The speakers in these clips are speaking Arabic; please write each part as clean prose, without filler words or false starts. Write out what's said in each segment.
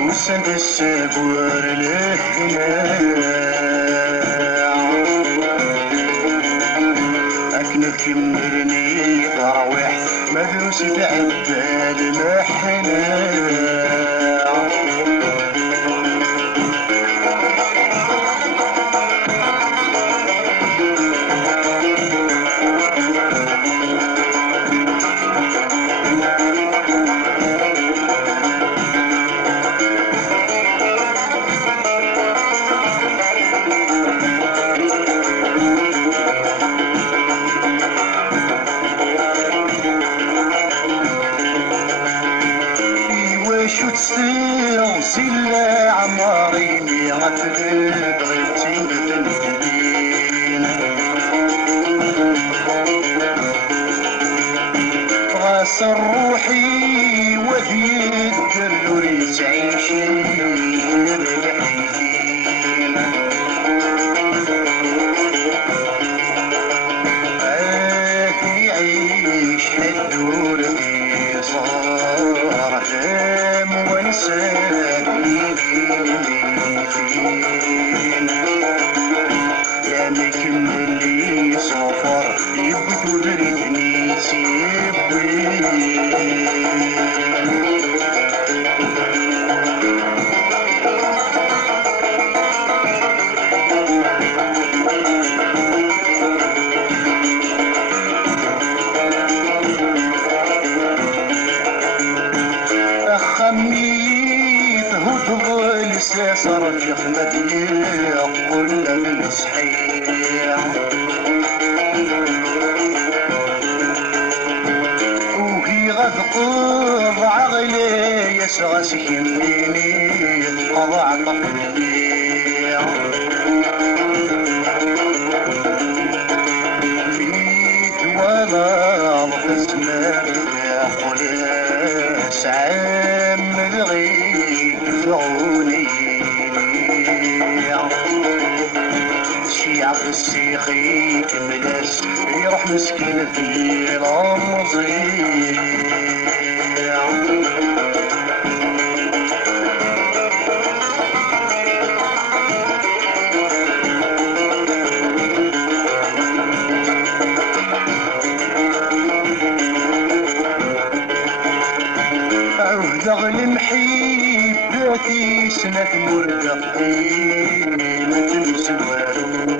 وسند السبور لهنا أكنك كمرني تروح مدروس تعدى المحنا شو تستغسل عماري ميعت غيبتي بالدين غاسر روحي وهي الدلوري تعيشي بالحيين يعيش الدور في صار يا مكمل صفر يبدو بريدني سيبني صار الشيخ يقول لك صحيح وهي غتقض عقلي يسغى سكنيني قضى طفلي فيك ولا تسمع يقول سعام الغيب دعوني شيعة السيخي كملاس يروح مسكين في رمضي عهدغ المحباتي سنة مردقي ما تنسوارو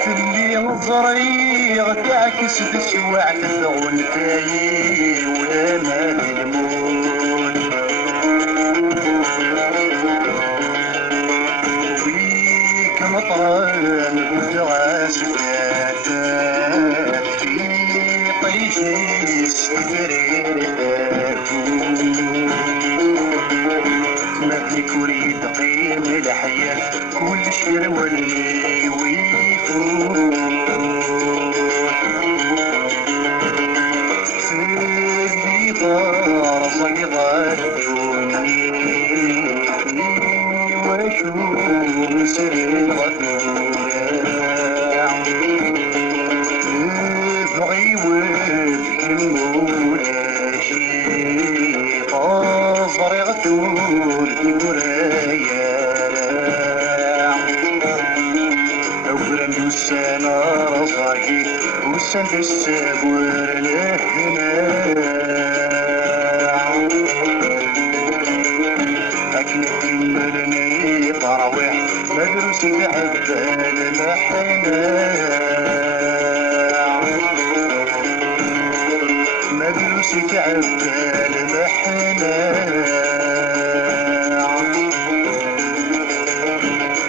في الليل ضريغ تعكس بسواع تثغنتاي ولا مال الموت وفيك مطران بدغاس فاتات طيشيس مبنيك وريد قيم الحياة كل شير واللي ويفوت في دار صيدات دوني واشوف سريرة بغي وفي مولاشي قصري غتول في قرايا أولا السنة رصاكي وسند السبور لهنا أكنك كمرني طراويح مدروس بعد المحنا مدروس تعبى المحنا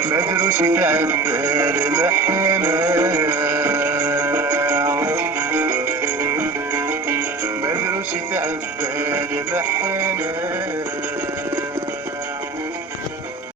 مدروس تعبى المحنا دروسي تعبان محناي